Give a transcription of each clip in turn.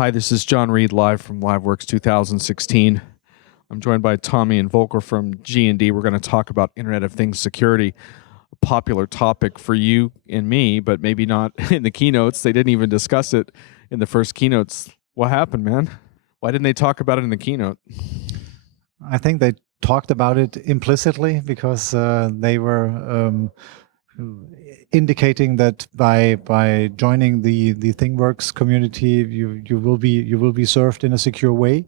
Hi, this is John Reed live from LiveWorx 2016. I'm joined by Tomi and Volker from G&D. We're going to talk about Internet of Things security, a popular topic for you and me, but maybe not in the keynotes. They didn't even discuss it in the first keynotes. What happened, man? Why didn't they talk about it in the keynote? I think they talked about it implicitly because they were indicating that by joining the ThingWorx community, you will be served in a secure way.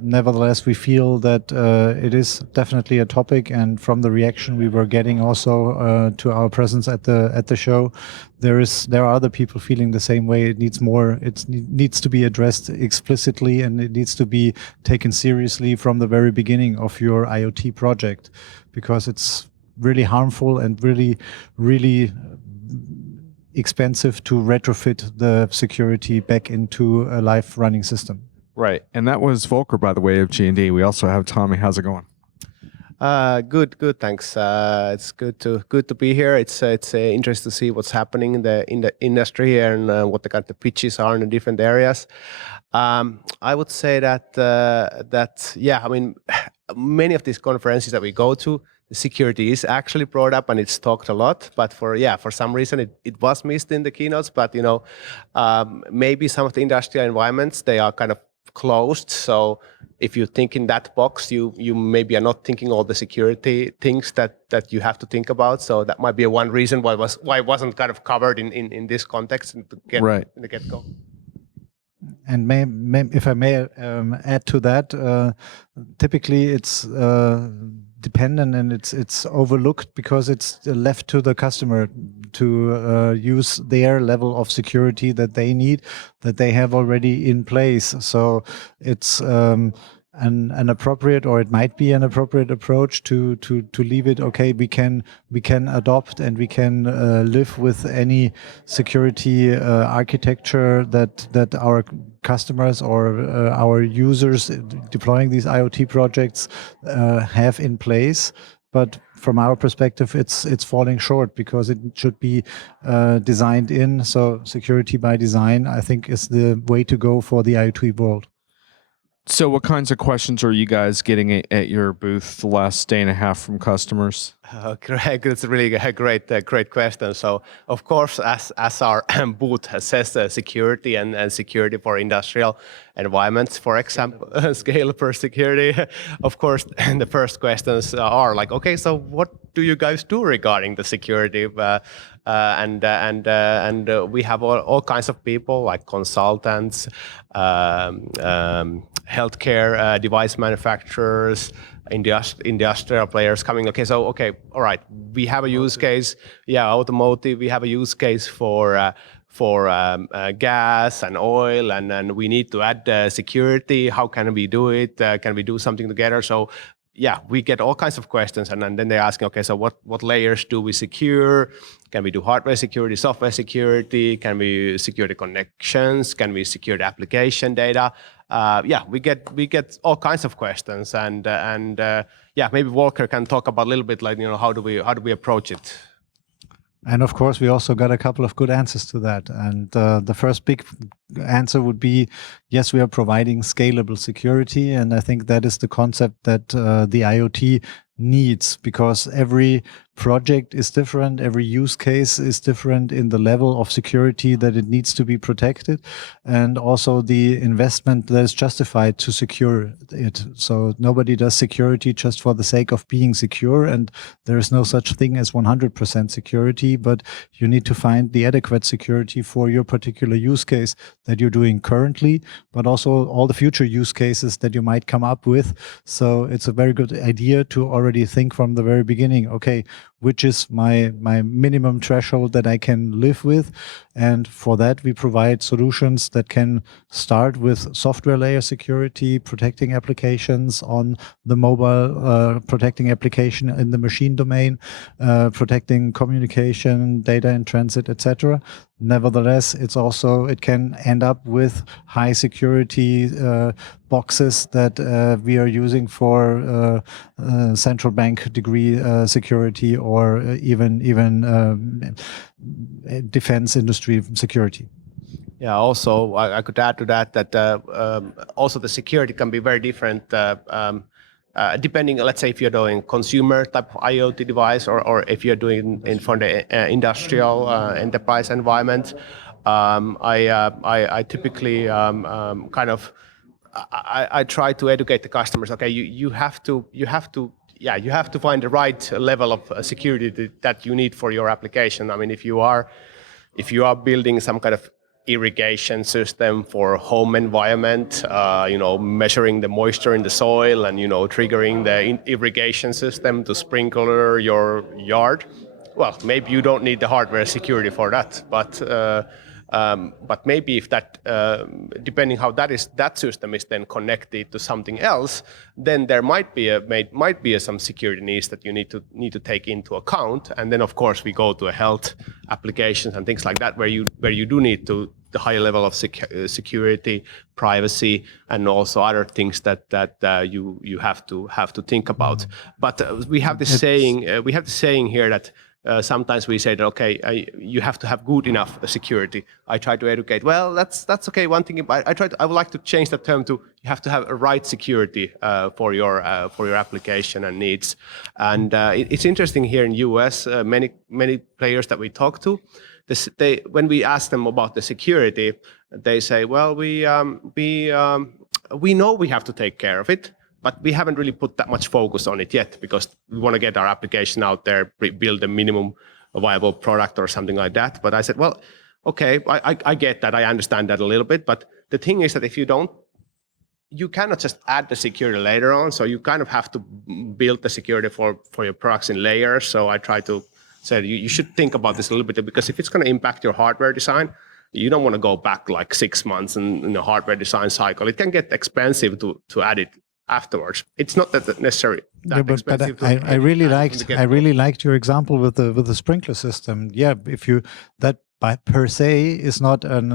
Nevertheless, we feel that it is definitely a topic, and from the reaction we were getting also to our presence at the show, there are other people feeling the same way. It needs to be addressed explicitly, and it needs to be taken seriously from the very beginning of your IoT project, because it's really harmful and really expensive to retrofit the security back into a live running system. Right, and that was Volker, by the way, of G&D. We also have Tomi. How's it going? Good. Thanks. It's good to be here. It's interesting to see what's happening in the industry here and what the kind of pitches are in the different areas. I would say that yeah, I mean, many of these conferences that we go to, the security is actually brought up and it's talked a lot. But for some reason it was missed in the keynotes. But maybe some of the industrial environments, they are kind of closed. So if you think in that box, you maybe are not thinking all the security things that you have to think about. So that might be one reason why it wasn't kind of covered in this context in the get-go. And if I may add to that, typically it's dependent and it's overlooked because it's left to the customer to use their level of security that they need, that they have already in place. So it's an appropriate, or it might be an appropriate approach to leave it. Okay, we can adopt and we can live with any security architecture that our customers or our users deploying these IoT projects have in place. But from our perspective, it's falling short because it should be designed in. So security by design, I think, is the way to go for the IoT world. So what kinds of questions are you guys getting at your booth the last day and a half from customers? Correct. It's really a great question. So, of course, as our booth says, security and security for industrial environments, for example, scalable security. Of course, the first questions are like, okay, so what do you guys do regarding the security? And we have all kinds of people like consultants, healthcare device manufacturers, industrial players coming. Okay, all right. We have a use case. Yeah, automotive. We have a use case for gas and oil, and we need to add security. How can we do it? Can we do something together? So yeah, we get all kinds of questions, and then they're asking, okay, so what layers do we secure? Can we do hardware security, software security? Can we secure the connections? Can we secure the application data? Yeah, we get all kinds of questions, and yeah, maybe Volker can talk about a little bit like how do we approach it. And of course, we also got a couple of good answers to that. And the first big answer would be, yes, we are providing scalable security. And I think that is the concept that the IoT needs, because every project is different, every use case is different in the level of security that it needs to be protected, and also the investment that is justified to secure it. So nobody does security just for the sake of being secure, and there is no such thing as 100% security, but you need to find the adequate security for your particular use case that you're doing currently, but also all the future use cases that you might come up with. So it's a very good idea to already think from the very beginning, okay, which is my minimum threshold that I can live with. And for that, we provide solutions that can start with software layer security, protecting applications on the mobile, protecting application in the machine domain, protecting communication, data in transit, etc. Nevertheless, it can end up with high security boxes that we are using for central bank degree security, or even defense industry security. Yeah. Also, I could add to that also the security can be very different depending. Let's say if you're doing consumer type of IoT device, or if you're doing in for the industrial enterprise environment. I typically kind of I try to educate the customers. Okay, you have to find the right level of security that you need for your application. I mean, if you are building some kind of irrigation system for home environment, measuring the moisture in the soil and triggering the irrigation system to sprinkle your yard. Well, maybe you don't need the hardware security for that, but maybe if that, depending how that system is then connected to something else, then there might be some security needs that you need to take into account. And then of course we go to a health applications and things like that where you do need the higher level of security, privacy, and also other things that you have to think about. But we have this saying here that. Sometimes we say that you have to have good enough security. I try to educate. Well, that's okay. One thing I would like to change that term to you have to have a right security for your application and needs. And it's interesting here in US. Many players that we talk to, when we ask them about the security, they say, well, we know we have to take care of it. But we haven't really put that much focus on it yet because we want to get our application out there, build a minimum viable product or something like that. But I said, well, okay, I get that. I understand that a little bit. But the thing is that if you cannot just add the security later on. So you kind of have to build the security for your products in layers. So I try to say you should think about this a little bit because if it's going to impact your hardware design, you don't want to go back like 6 months in a hardware design cycle. It can get expensive to add it afterwards. It's not that necessary. But I really liked your example with the sprinkler system. Yeah, that by per se is not an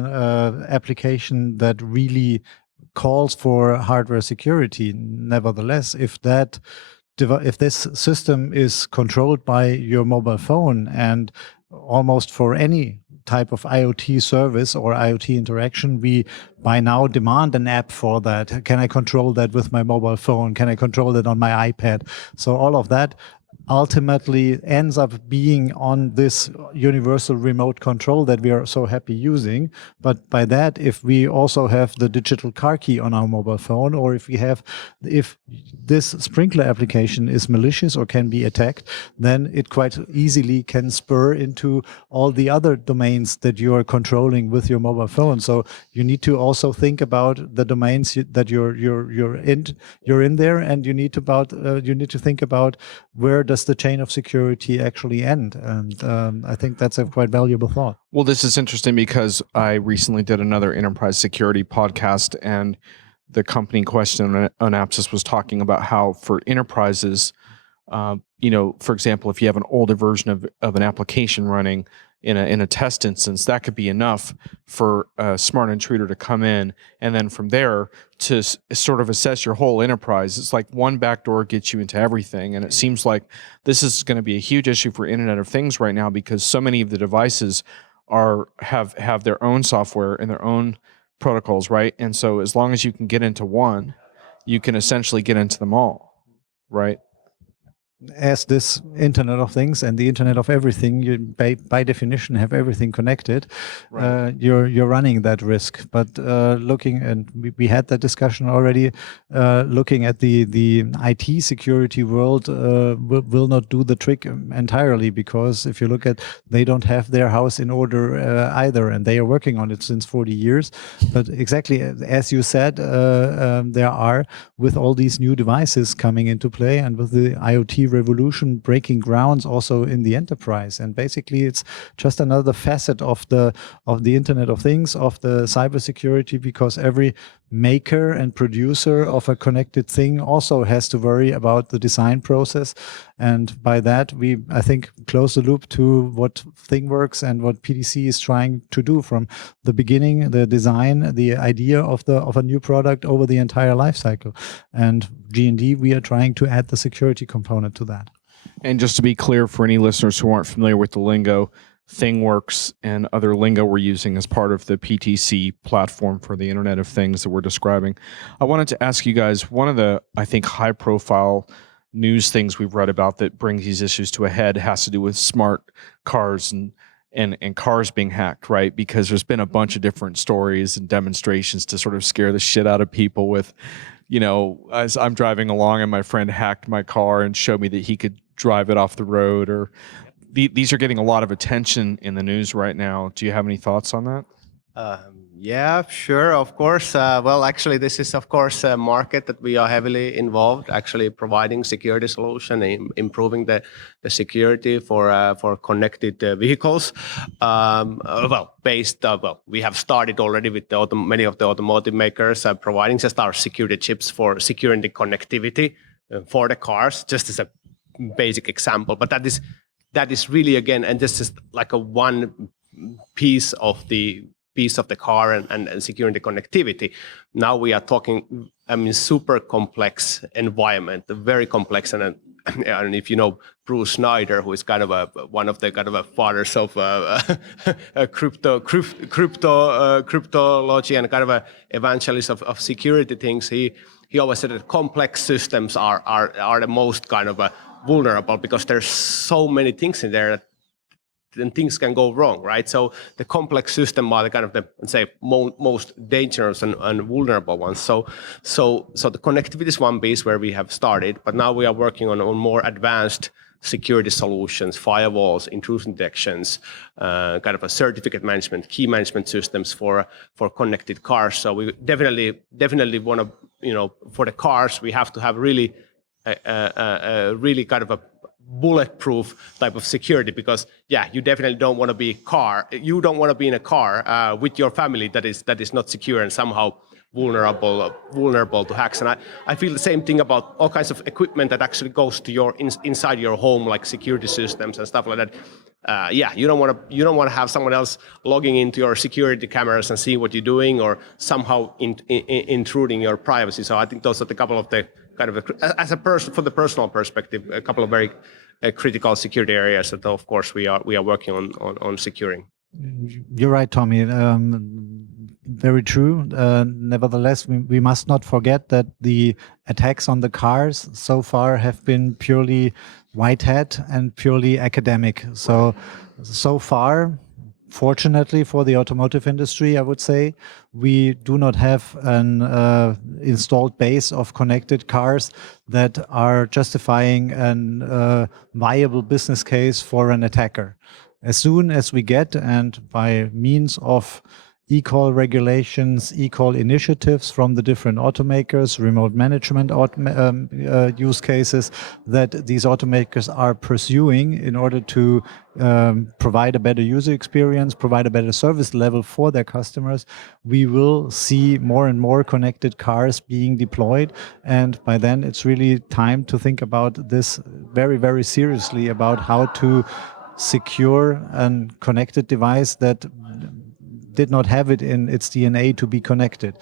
application that really calls for hardware security. Nevertheless, if this system is controlled by your mobile phone and almost for any type of IoT service or IoT interaction, we by now demand an app for that. Can I control that with my mobile phone? Can I control that on my iPad? So all of that ultimately ends up being on this universal remote control that we are so happy using. But by that, if we also have the digital car key on our mobile phone, or if this sprinkler application is malicious or can be attacked, then it quite easily can spur into all the other domains that you are controlling with your mobile phone. So you need to also think about the domains that you're in there, and you need to think about where does the chain of security actually end. And I think that's a quite valuable thought. Well, this is interesting because I recently did another enterprise security podcast, and the company question on Apsis was talking about how for enterprises, for example, if you have an older version of an application running in a test instance, that could be enough for a smart intruder to come in, and then from there to sort of assess your whole enterprise. It's like one backdoor gets you into everything, and it seems like this is going to be a huge issue for Internet of Things right now because so many of the devices have their own software and their own protocols, right? And so as long as you can get into one, you can essentially get into them all, right? As this Internet of Things and the Internet of Everything, you by definition have everything connected. Right. You're running that risk. But looking, and we had that discussion already. Looking at the IT security world will not do the trick entirely, because if you look at, they don't have their house in order either, and they are working on it since 40 years. But exactly as you said, there are, with all these new devices coming into play and with the IoT revolution breaking grounds also in the enterprise, and basically it's just another facet of the Internet of Things, of the cybersecurity, because every maker and producer of a connected thing also has to worry about the design process. And by that, we, I think, close the loop to what ThingWorx and what PDC is trying to do from the beginning, the design, the idea of a new product over the entire life cycle. And G&D, we are trying to add the security component to that. And just to be clear for any listeners who aren't familiar with the lingo, ThingWorx and other lingo we're using as part of the PTC platform for the Internet of Things that we're describing. I wanted to ask you guys, one of the, I think, high-profile news things we've read about that brings these issues to a head has to do with smart cars and cars being hacked, right? Because there's been a bunch of different stories and demonstrations to sort of scare the shit out of people with, as I'm driving along and my friend hacked my car and showed me that he could drive it off the road, or these are getting a lot of attention in the news right now. Do you have any thoughts on that? Yeah, sure, of course. Well, actually, this is, of course, a market that we are heavily involved, actually providing security solution, improving the security for connected vehicles. We have started already with many of the automotive makers providing just our security chips for securing the connectivity for the cars, just as a basic example. But that is really, again, and this is like a one piece of the car and securing the connectivity. Now we are talking, super complex environment, very complex, and if you know Bruce Schneider, who is kind of one of the kind of fathers of cryptology and kind of a evangelist of security things, he always said that complex systems are the most kind of vulnerable, because there's so many things in there that then things can go wrong, right? So the complex system are the kind of most dangerous and vulnerable ones. So the connectivity is one piece where we have started, but now we are working on more advanced security solutions, firewalls, intrusion detections, kind of a certificate management, key management systems for connected cars. So we definitely want to, for the cars, we have to have really kind of a bulletproof type of security, because you definitely don't want to be in a car with your family that is not secure and somehow vulnerable to hacks. And I feel the same thing about all kinds of equipment that actually goes to your inside your home, like security systems and stuff like that. You don't want to have someone else logging into your security cameras and see what you're doing, or somehow intruding your privacy. So I think those are the couple of the kind of from the personal perspective, a couple of very critical security areas that, of course, we are working on securing. You're right, Tomi. Very true. Nevertheless, we must not forget that the attacks on the cars so far have been purely white hat and purely academic. So far, fortunately for the automotive industry, I would say, we do not have an installed base of connected cars that are justifying a viable business case for an attacker. As soon as we get, and by means of e-call regulations, e-call initiatives from the different automakers, remote management use cases that these automakers are pursuing in order to provide a better user experience, provide a better service level for their customers, we will see more and more connected cars being deployed. And by then, it's really time to think about this very, very seriously, about how to secure a connected device that did not have it in its DNA to be connected.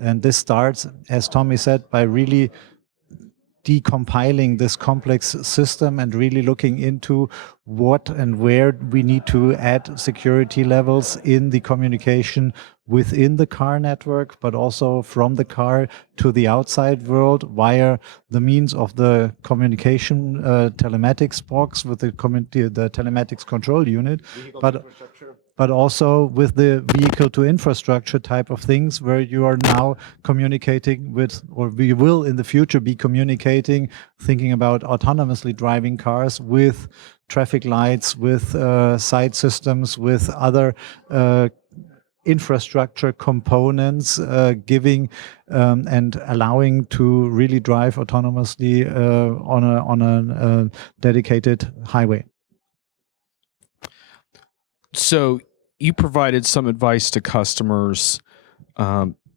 And this starts, as Tomi said, by really decompiling this complex system and really looking into what and where we need to add security levels in the communication within the car network, but also from the car to the outside world via the means of the communication telematics box with the telematics control unit, but also with the vehicle to infrastructure type of things, where you are now communicating with, or we will in the future be communicating, thinking about autonomously driving cars with traffic lights, with side systems, with other infrastructure components, giving and allowing to really drive autonomously on a dedicated highway. So you provided some advice to customers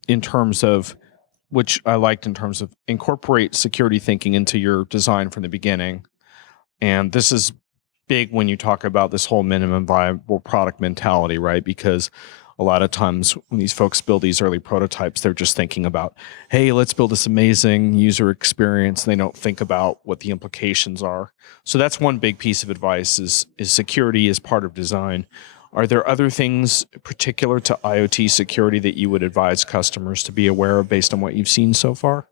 in terms of, which I liked, in terms of incorporate security thinking into your design from the beginning. And this is big when you talk about this whole minimum viable product mentality, right? Because a lot of times when these folks build these early prototypes, they're just thinking about, hey, let's build this amazing user experience. They don't think about what the implications are. So that's one big piece of advice is security as part of design. Are there other things particular to IoT security that you would advise customers to be aware of based on what you've seen so far?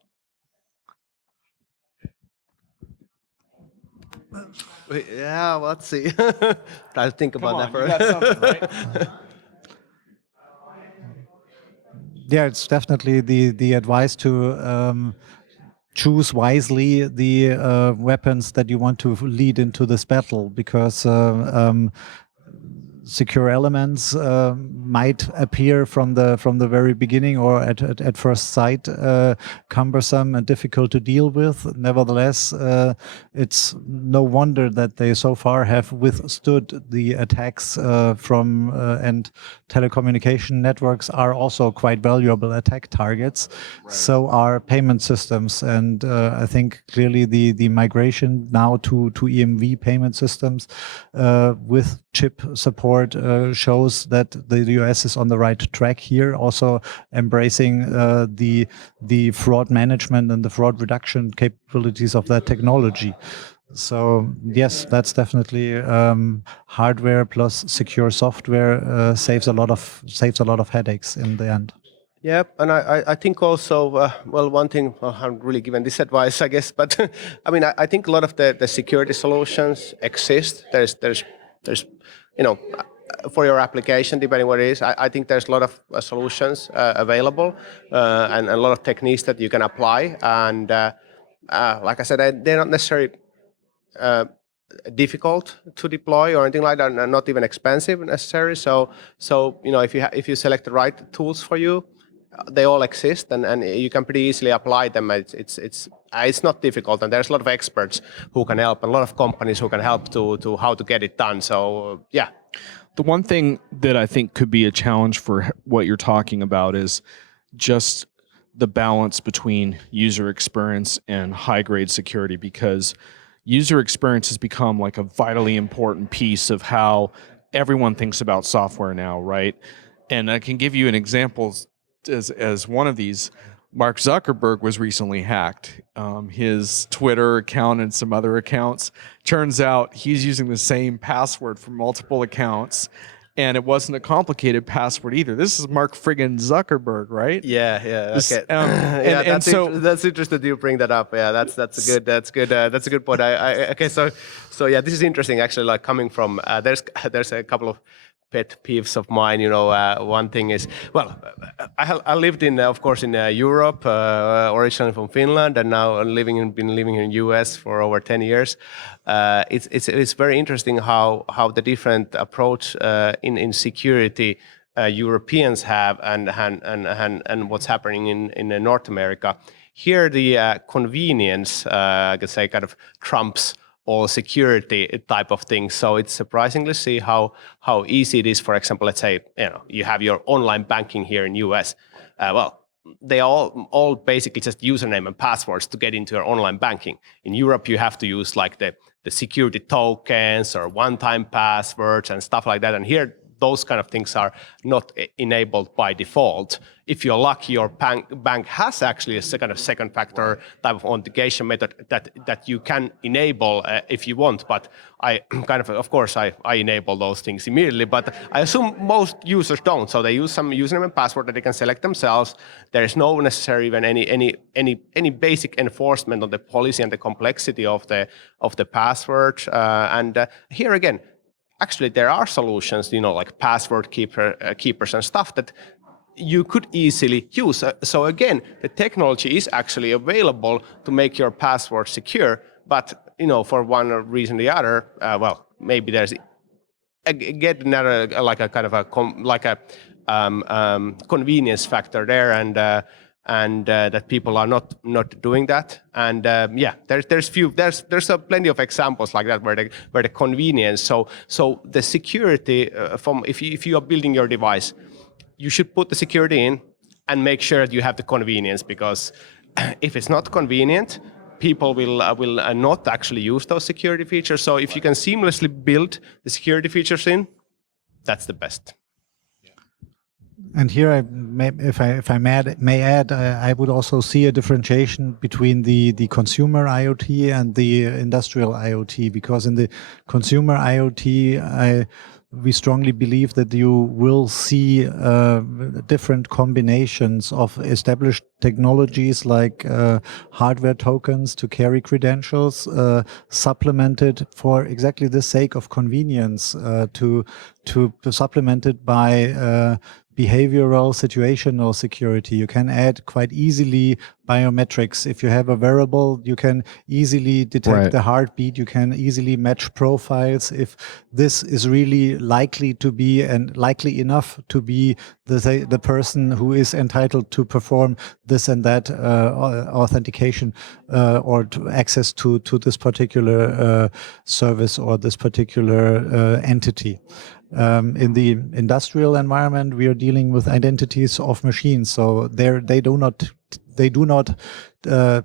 Yeah, let's see. Try to think about that you got something, right? Yeah, it's definitely the advice to choose wisely the weapons that you want to lead into this battle, because secure elements might appear from the very beginning or at first sight cumbersome and difficult to deal with. Nevertheless, it's no wonder that they so far have withstood the attacks from and telecommunication networks are also quite valuable attack targets. Right. So are payment systems, and I think clearly the migration now to EMV payment systems with chip support shows that the US is on the right track here, also embracing the fraud management and the fraud reduction capabilities of that technology. So yes, that's definitely hardware plus secure software saves a lot of headaches in the end. Yeah, and I think also, well, one thing, well, I haven't really given this advice, I guess, but I mean, I think a lot of the security solutions exist. There's you know, for your application, depending what it is, I think there's a lot of solutions available and a lot of techniques that you can apply. And like I said, they're not necessarily difficult to deploy or anything like that, and not even expensive necessarily. So you know, if you select the right tools for you, they all exist, and you can pretty easily apply them. It's not difficult, and there's a lot of experts who can help, and a lot of companies who can help to how to get it done. So yeah. The one thing that I think could be a challenge for what you're talking about is just the balance between user experience and high-grade security, because user experience has become like a vitally important piece of how everyone thinks about software now, right? And I can give you an example as one of these. Mark Zuckerberg was recently hacked. His Twitter account and some other accounts. Turns out he's using the same password for multiple accounts, and it wasn't a complicated password either. This is Mark friggin' Zuckerberg, right? Yeah. Okay. Yeah, that's interesting that you bring that up. Yeah, that's a good point. Okay. So yeah, this is interesting actually. Like coming from there's a couple of pet peeves of mine. You know, one thing is, well, I lived in, of course, in Europe, originally from Finland, and now been living in the US for over 10 years. It's very interesting how the different approach in security Europeans have and what's happening in North America. Here, the convenience, I could say, kind of trumps all security type of things. So it's surprising to see how easy it is. For example, let's say you have your online banking here in US. Well, they all basically just username and passwords to get into your online banking. In Europe, you have to use like the security tokens or one-time passwords and stuff like that. And here, those kind of things are not enabled by default. If you're lucky, your bank has actually a second factor type of authentication method that you can enable if you want. But I of course, I enable those things immediately. But I assume most users don't. So they use some username and password that they can select themselves. There is no necessary even any basic enforcement on the policy and the complexity of the password. And here again, actually, there are solutions, like password keepers and stuff that you could easily use. So again, the technology is actually available to make your password secure. But for one reason or the other, well, maybe there's another like a kind of convenience factor there, and that people are not doing that. And yeah, there's plenty of examples like that where the convenience. So the security from if you are building your device, you should put the security in and make sure that you have the convenience, because if it's not convenient, people will not actually use those security features. So if you can seamlessly build the security features in, that's the best. And here, if I may add, I would also see a differentiation between the consumer IoT and the industrial IoT, because in the consumer IoT, we strongly believe that you will see different combinations of established technologies like hardware tokens to carry credentials, supplemented for exactly the sake of convenience, to supplement it by behavioral situational security. You can add quite easily biometrics. If you have a wearable, you can easily detect the heartbeat. You can easily match profiles. If this is really likely to be and likely enough to be the person who is entitled to perform this and that authentication or to access to this particular service or this particular entity. In the industrial environment, we are dealing with identities of machines, so they do not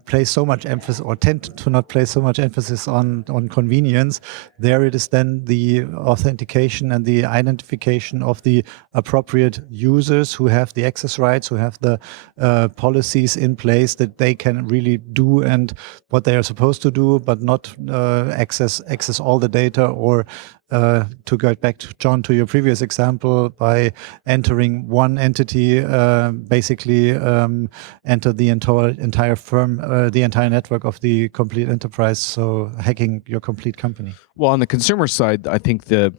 place so much emphasis, or tend to not place so much emphasis on convenience. There it is then the authentication and the identification of the appropriate users who have the access rights, who have the policies in place that they can really do and what they are supposed to do, but not access all the data, or to go back to John, to your previous example, by entering one entity, basically enter the entire firm, the entire network of the complete enterprise, so hacking your complete company. Well, on the consumer side, I think the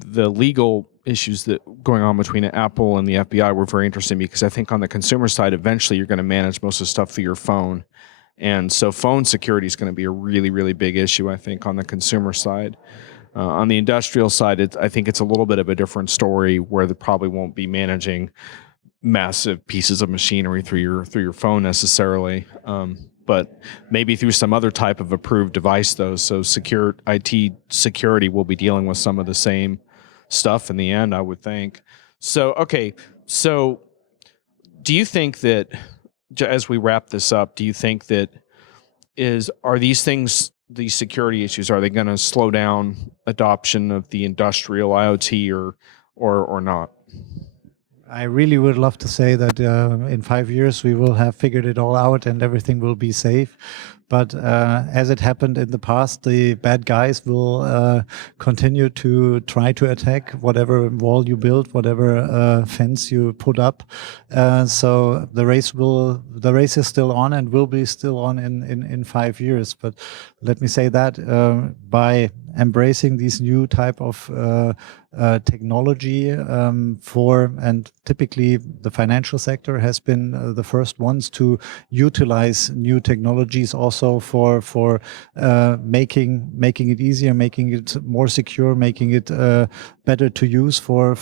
legal issues that going on between Apple and the FBI were very interesting, because I think on the consumer side, eventually you're going to manage most of the stuff through your phone. And so phone security is going to be a really, really big issue, I think, on the consumer side. On the industrial side, I think it's a little bit of a different story, where they probably won't be managing massive pieces of machinery through your phone necessarily, but maybe through some other type of approved device, though. So secure IT security will be dealing with some of the same stuff in the end, I would think. So, okay, so do you think that, as we wrap this up, do you think that are these things, these security issues, are they going to slow down adoption of the industrial IoT or not? I really would love to say that in 5 years we will have figured it all out and everything will be safe. But as it happened in the past, the bad guys will continue to try to attack whatever wall you build, whatever fence you put up. So the race is still on and will be still on in 5 years. But let me say that by embracing these new type of technology and typically the financial sector has been the first ones to utilize new technologies also for making it easier, making it more secure, making it better to use for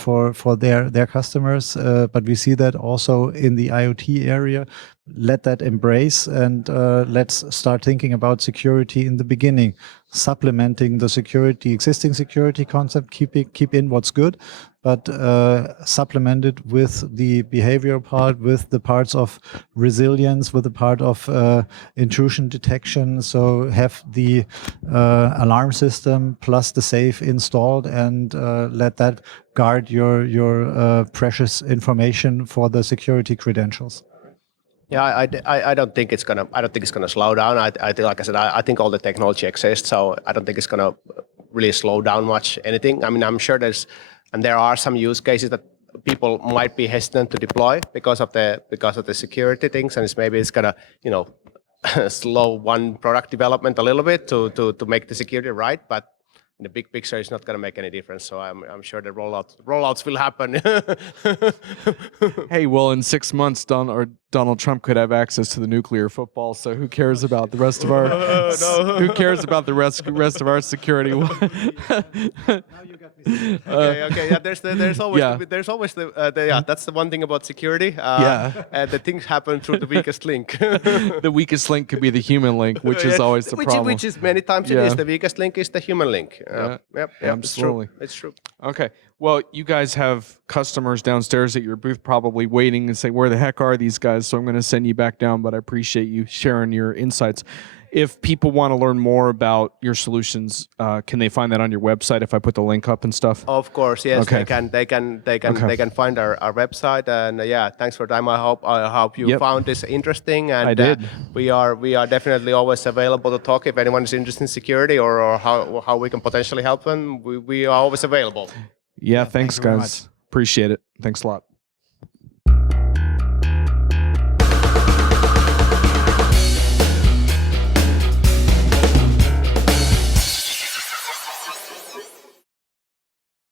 their customers. But we see that also in the IoT area. Let that embrace, and let's start thinking about security in the beginning, supplementing the existing security concept, keep in what's good, but supplement it with the behavioral part, with the parts of resilience, with the part of intrusion detection. So have the alarm system plus the safe installed, and let that guard your precious information for the security credentials. Yeah, I don't think it's gonna slow down. I think, like I said, I think all the technology exists, so I don't think it's gonna really slow down much anything. I mean, I'm sure there are some use cases that people might be hesitant to deploy because of the security things, and it's gonna slow one product development a little bit to make the security right, but in the big picture, it's not going to make any difference. So I'm sure the rollouts will happen. Hey, well, in 6 months, Donald Trump could have access to the nuclear football. So who cares about the rest of our? Who cares about the rest of our security? Now you got me. Okay. Yeah, there's always that's the one thing about security. The things happen through the weakest link. The weakest link could be the human link, which is always the problem. Which is many times it is the weakest link is the human link. Yep, absolutely. It's true. Okay. Well, you guys have customers downstairs at your booth probably waiting and say, where the heck are these guys? So I'm going to send you back down, but I appreciate you sharing your insights. If people want to learn more about your solutions, can they find that on your website if I put the link up and stuff? Of course, yes, Okay. they can find our website, and thanks for the time. I hope you found this interesting, and I did. We are definitely always available to talk if anyone is interested in security or how we can potentially help them. We are always available. Yeah, thanks thank you very guys. Appreciate it. Thanks a lot.